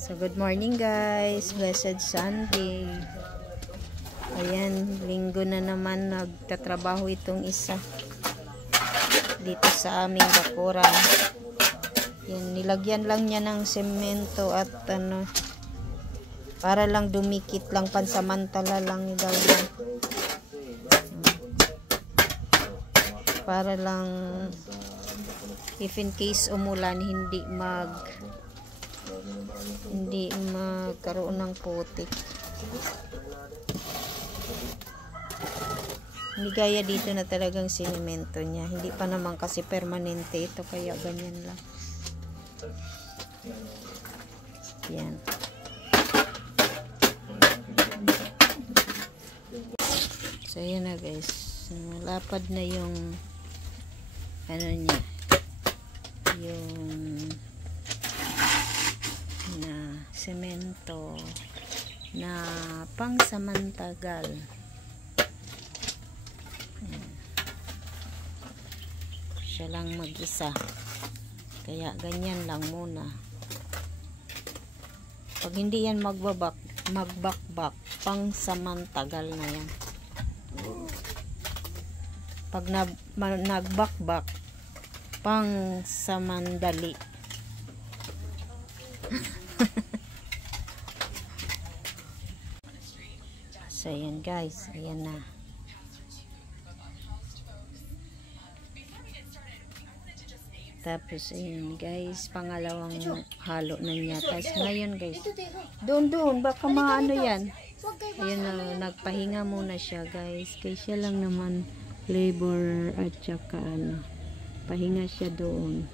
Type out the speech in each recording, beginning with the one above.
So good morning guys, blessed Sunday. Ayan, linggo na naman nagtatrabaho itong isa dito sa aming bakuran. Yan, nilagyan lang niya ng semento at para lang dumikit lang, pansamantala lang daw yan. Para lang if in case umulan hindi magkaroon ng putik. Hindi gaya dito na talagang sinemento niya. Hindi pa naman kasi permanente ito, kaya ganyan lang. Yan. So yan na guys. Malapad na yung ano niya. Yung na semento na pangsamantagal. Siya lang mag-isa, kaya ganyan lang muna. Pag hindi yan magbakbak, pangsamantagal na yan. Pag nagbakbak, pangsamandali. So ayan guys, ayan na. Tapos ayan guys, pangalawang halo na niya. Tapos ngayon guys, doon baka maano yan. Ayan na, nagpahinga muna siya guys. Kaya siya lang naman labor at saka pahinga siya doon.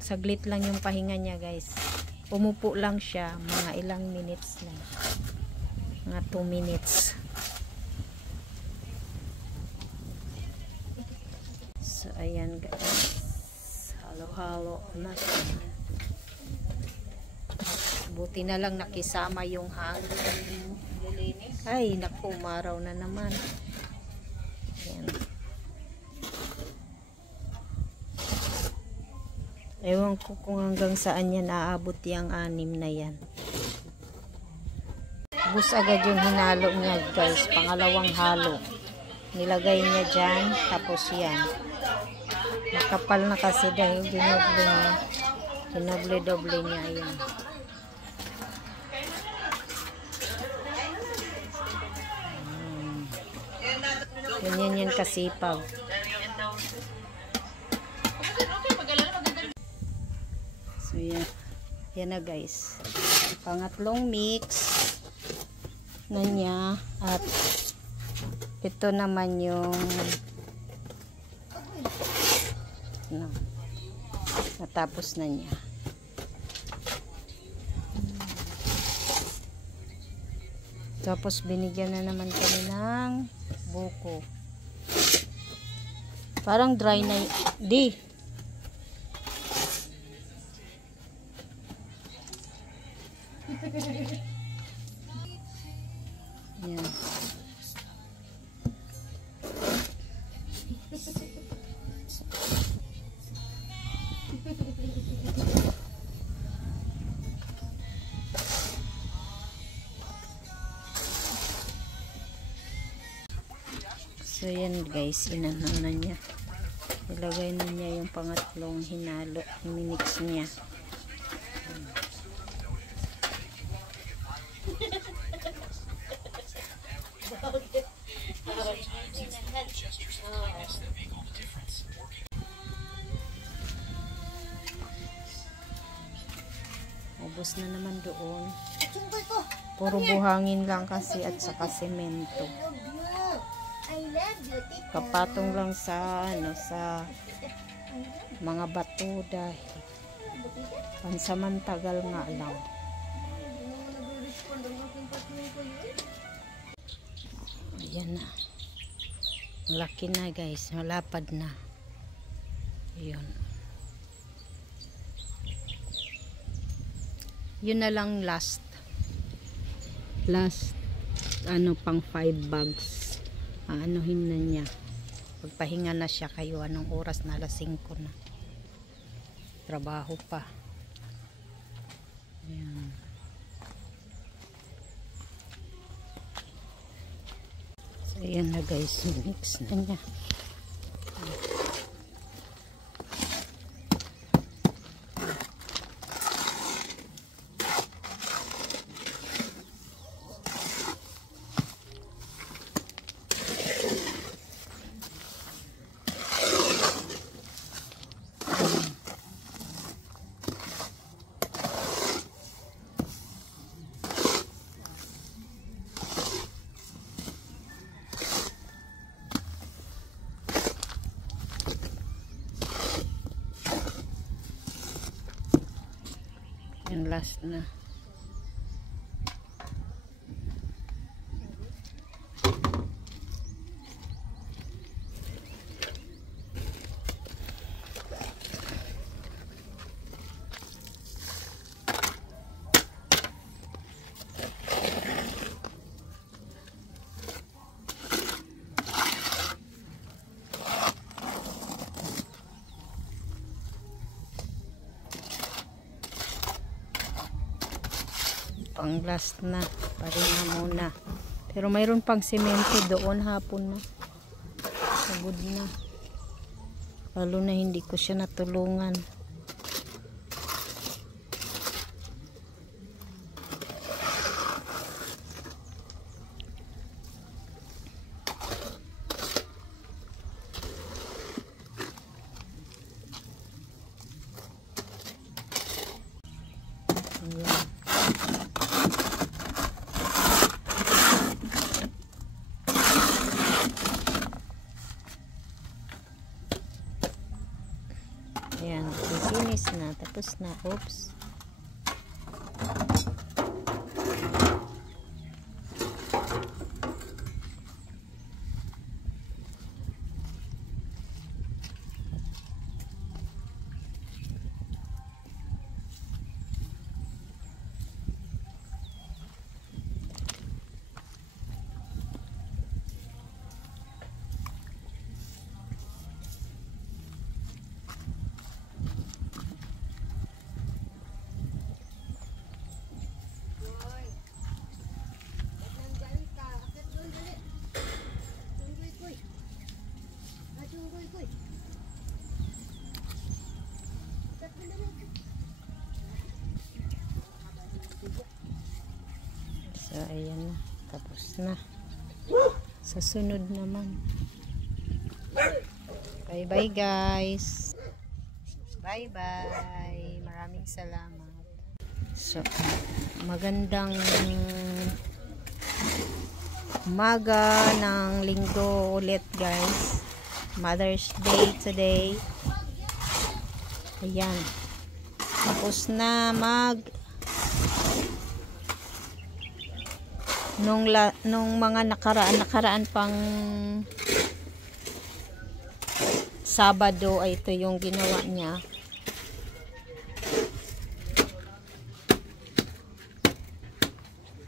Saglit lang yung pahinga niya guys. Umupo lang siya, mga ilang minutes lang. Mga 2 minutes. So ayan guys, halo-halo na siya. Buti na lang nakisama yung hangin. Ay naku, umaraw na naman. Ayan. Ewan ko kung hanggang saan yan aabot yung 6 na yan. Bus agad yung hinalo niya guys, pangalawang halo. Nilagay niya dyan, tapos yan. Makapal na kasi dahil dinoble niya. Dinoble-doble niya yan. Ganyan yan kasipag. So yan. Yan na guys. Pangatlong mix na niya. At ito naman yung natapos na niya. Tapos binigyan na naman kami ng buko. Parang dry na di. Yan. So yan guys, inano na niya. Ilagay na niya yung pangatlong hinalo, minix niya. Ubos na naman doon. Puro buhangin lang kasi at saka semento. Kapatong lang sa sa mga bato dahil pansamantagal nga lang. Ayan na. Malaki na guys, malapad na. Ayun. Yun na lang last pang 5 bags. Aanohin na niya. Pagpahinga na siya kayo. Anong oras na? Alas 5 na. Trabaho pa. Ayan. So ayan na guys, mix na niya. Yung last na. Pang last na, paringa muna. Pero mayroon pang semento doon, hapon na. Sabod na. Lalo na hindi ko siya natulungan. Ayan. Ayan, finish na. Tapos na. Oops. So, ayan na. Tapos na. Sa sunod naman. Bye-bye guys. Bye-bye. Maraming salamat. So, magandang umaga ng linggo ulit guys. Mother's Day today. Ayan. Tapos na nung mga nakaraan pang Sabado ay ito yung ginawa niya.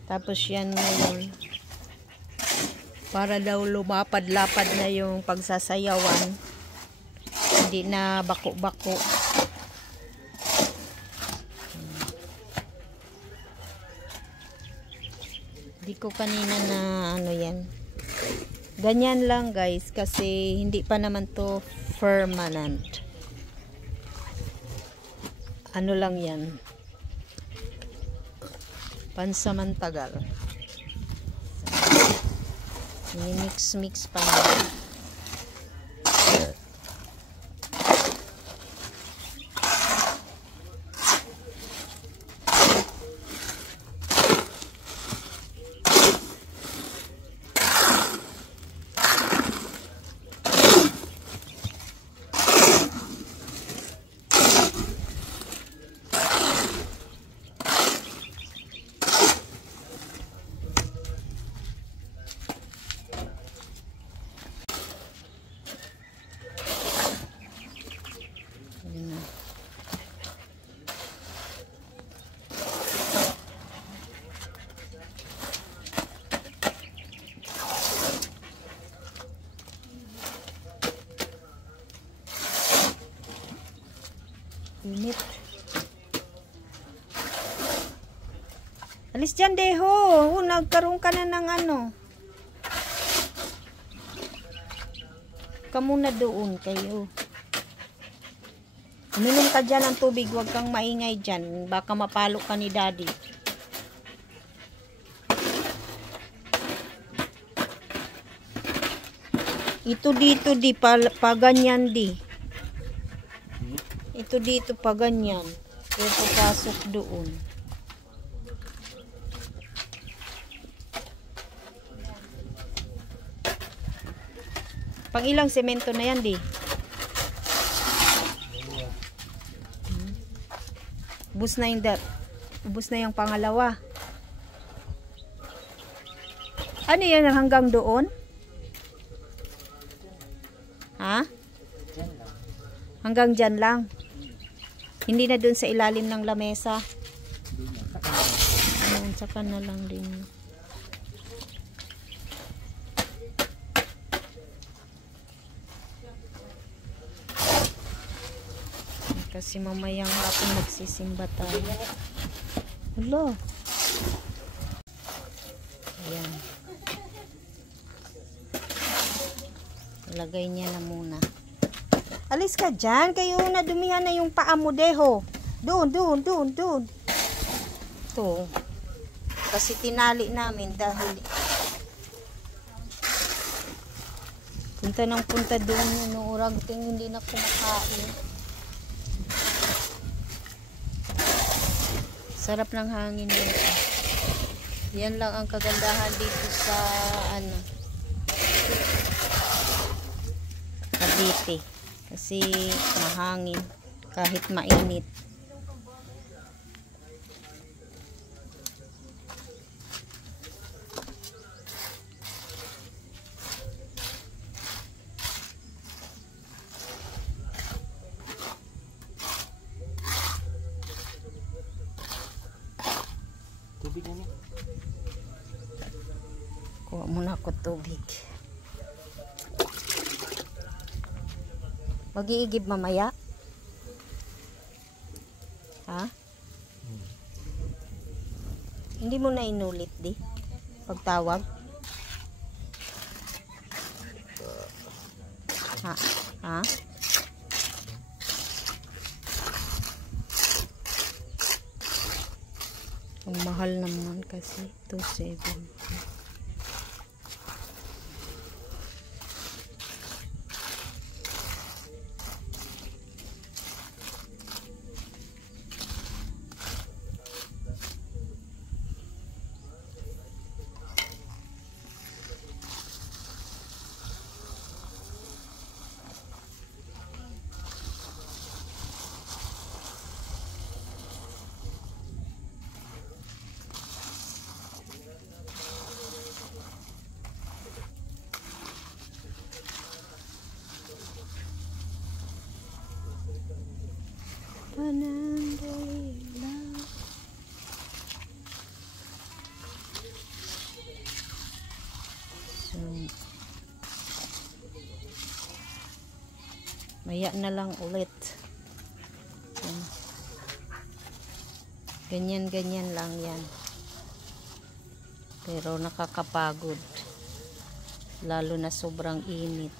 Tapos yan ngayon para daw lumapad-lapad na yung pagsasayawan, hindi na bako-bako. Di ko kanina na ano yan. Ganyan lang guys kasi hindi pa naman to permanent. Ano lang yan. Pansamantagal. Mix pa na. Init. Alis dyan, Deho. Nagkaroon ka na ng ano. Ka muna doon kayo. Uminom ka dyan ng tubig. Huwag kang maingay dyan. Baka mapalo ka ni Daddy. Ito dito di. Paganyan di. Ito dito paganyan. Kaya papasok doon. Pang ilang semento na yan di? Ubus na yung ubus na yung pangalawa. Ano yan hanggang doon? Ha? Hanggang dyan lang. Hindi na doon sa ilalim ng lamesa. Ayan, saka na lang din. Kasi mamayang hapon magsisimba tayo. Hello. Ayan. Ilagay niya na muna. Alis ka dyan. Kayo na dumihan na yung paa mo, Deho. Doon. Ito. Kasi tinali namin dahil punta doon yung urag ting hindi na kumakain. Sarap ng hangin dito. Yan lang ang kagandahan dito sa ano Cavite. Kasi mahangin kahit mainit. Kuha muna ako tubig. Mag-iigib mamaya? Ha? Hindi mo na inulit di? Pagtawag? Ha? Ha? Ang mahal naman kasi 2.7. Maya na lang ulit. Ganyan lang yan. Pero nakakapagod. Lalo na sobrang init.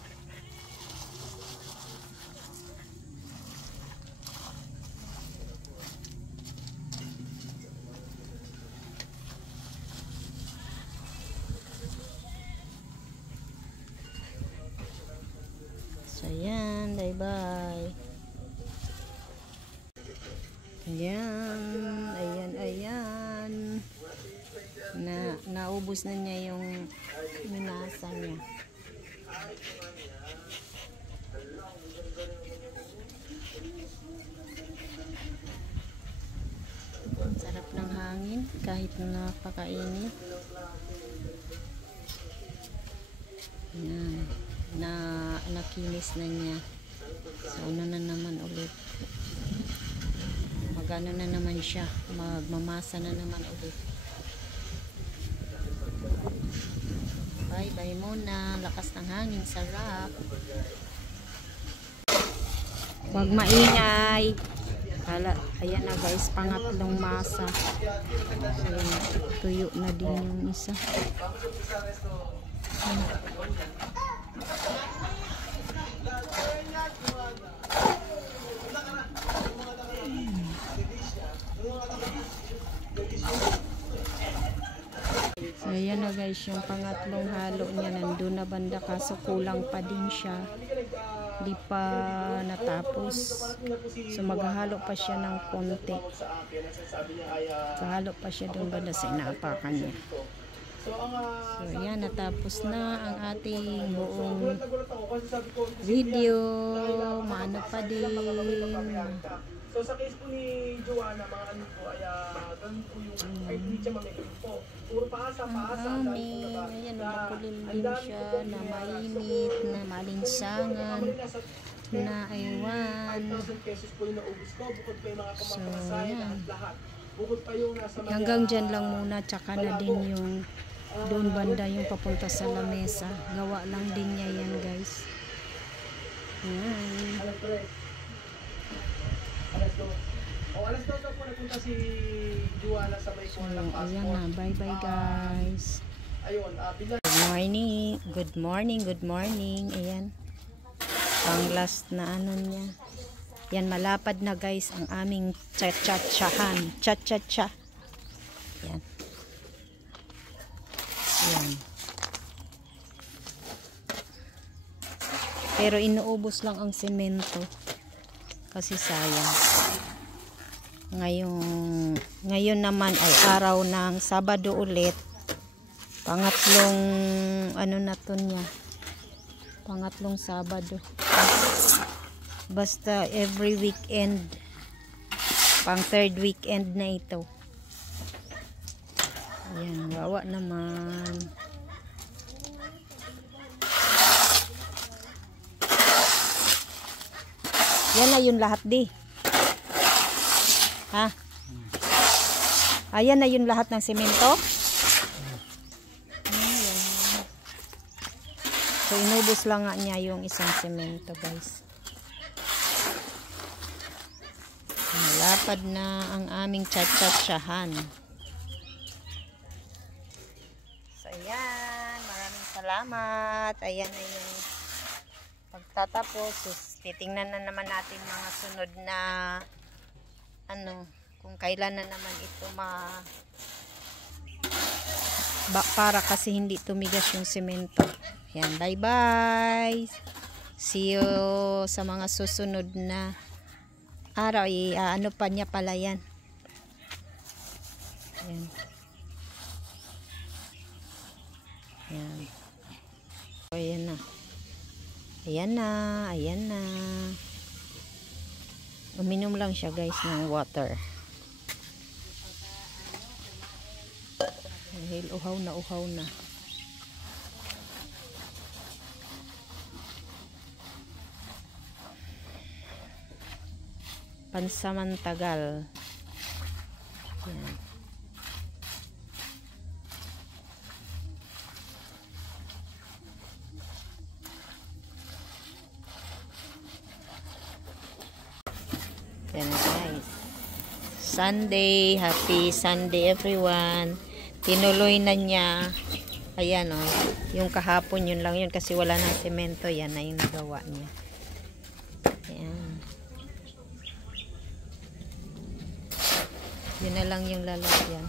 So, yan. Bye-bye. Ayan. Naubos na niya yung minasa niya. Sarap ng hangin kahit napakainit. Yan. Nakinis na niya. So, na naman ulit. Magano na naman siya. Magmamasa na naman ulit. Bye-bye muna. Lakas ng hangin. Sarap. Huwag maingay. Ayan na guys, pangatlong masa. Ayan, tuyo na din yung isa. So ayan na guys, yung pangatlong halo niya nandun na banda, kaso kulang pa din siya, di pa natapos. So maghahalo pa siya ng konti, kahalo pa siya doon banda sa inaapakan niya. So ayan, natapos na ang ating buong video. Maano pa din. So sa case po ni Joanna, mga ano po ay ganun po yung ay hindi siya mamigay po. Puro paasa. Ayan, makulimlim siya, na mainit, na malinsangan, na aywan. 5,000 pesos po yung naubos ko, bukod pa yung mga pamamasahe at lahat. Bukod pa yung nasa mga... Hanggang dyan lang muna, tsaka na din yung doon banda yung papunta sa lamesa. Gawa lang din niya yan guys. Ayan. Alas 2 po nagpunta si Joanna sa may ng passport. Ayan na, bye guys. Ayun, Good morning. Ayan. Ang last na ano niya. Yan, malapad na guys ang aming cha-cha-chahan. Cha-cha-cha. Yan. Yan. Pero inuubos lang ang semento. Kasi sayang. Ngayon naman ay araw ng Sabado ulit. Pangatlong ano na to niya. Pangatlong Sabado. Basta every weekend. Pang third weekend na ito. Ayan, wawa naman. Yan na yun lahat di. Ha? Ayan na yun lahat ng semento. Ayan. So inubos lang nga niya yung isang semento guys. Malapad na ang aming cha-cha-chahan. So ayan, maraming salamat. Ayan na yung pagtatapos. So, titingnan na naman natin mga sunod na ano, kung kailan na naman ito para kasi hindi tumigas yung semento. Ayan, bye bye. See you sa mga susunod na araw. Ano pa niya pala yan. Ayan. Ayan. So, ayan na. Ayan na. Uminom lang siya guys ng water. Dahil uhaw na. Pansamantagal. Ayan. Yan na guys. Sunday. Happy Sunday everyone. Tinuloy na niya. Ayan o. Yung kahapon yun lang yun kasi wala ng semento. Yan na yung nagawa niya. Ayan. Yun na lang yung lalagyan.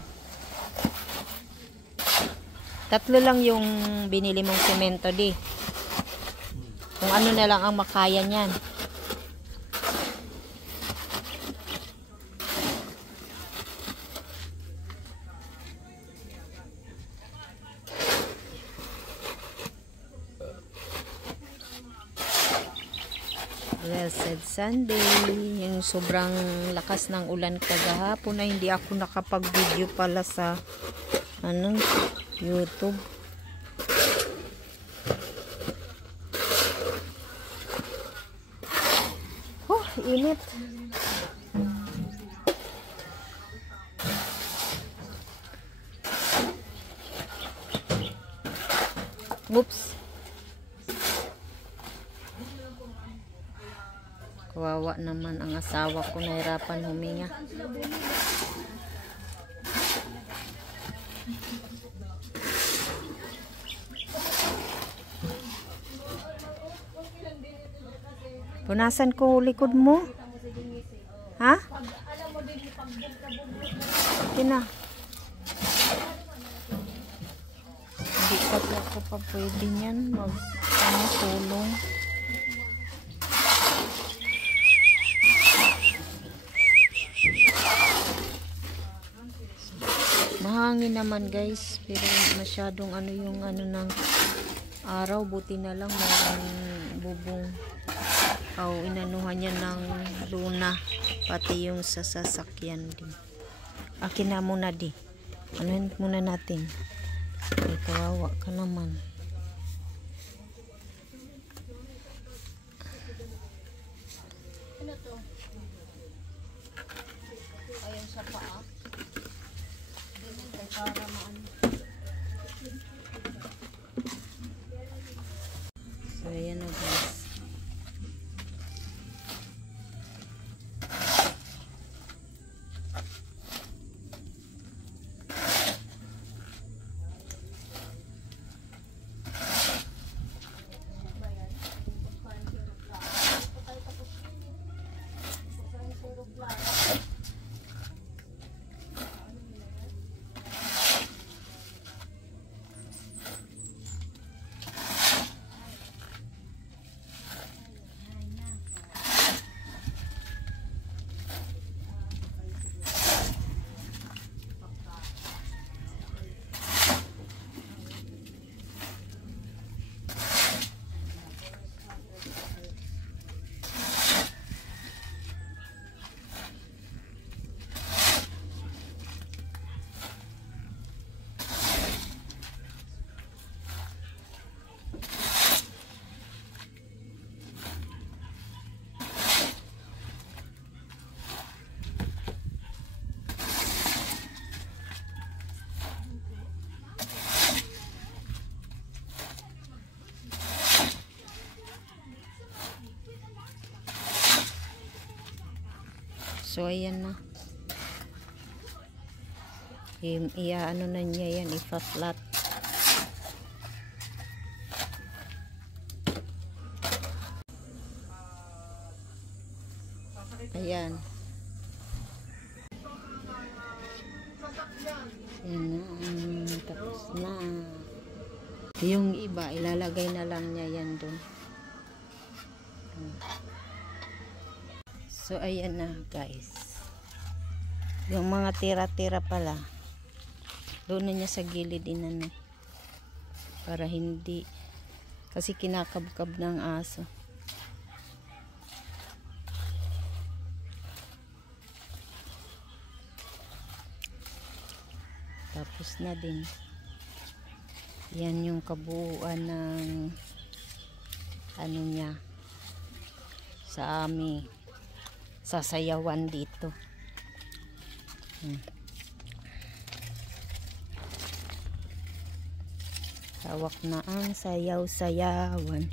3 lang yung binili mong semento di. Kung ano na lang ang makaya niyan. Blessed Sunday. Yung sobrang lakas ng ulan kagahapon na hindi ako nakapag-video pala sa YouTube. Oh, init. Oops. Kawawa naman ang asawa ko, nahirapan huminga. Punasan ko likod mo. Ha? Okay na. Hindi pa ako pa pwede niyan. Tulong. Mahangin naman guys. Pero masyadong ano yung ano ng araw. Buti na lang mayroong bubong. Inanuhan niya ng luna. Pati yung sa sasakyan din. Akin na muna di. Anuhin muna natin. Ay, kawawa ka naman. Ano to? Ayun sa paa. Ganyan kay para maano. So, ayan na guys. So, ayan na. Ano na niya yan, ipa-flat. Ayan. Ayan na. Tapos na. Yung iba, ilalagay na lang niya yan dun. So, ayan na guys. Yung mga tira-tira pala, doon na niya sa gilid inano. Para hindi, kasi kinakabkab ng aso. Tapos na din. Yan yung kabuuan ng ano niya sa aming sasayawan dito. Tawak na ang sayaw-sayawan.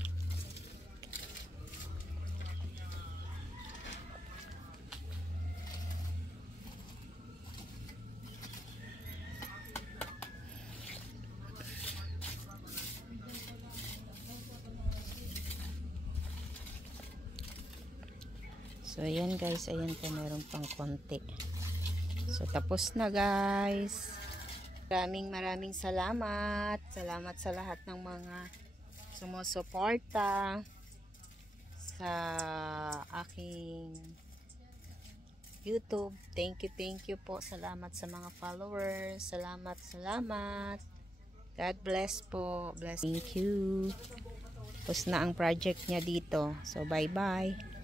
So, ayan guys. Ayan po, meron pang konti. So, tapos na guys. Maraming salamat. Salamat sa lahat ng mga sumusuporta sa aking YouTube. Thank you po. Salamat sa mga followers. Salamat. God bless po. Thank you. Tapos na ang project niya dito. So, bye-bye.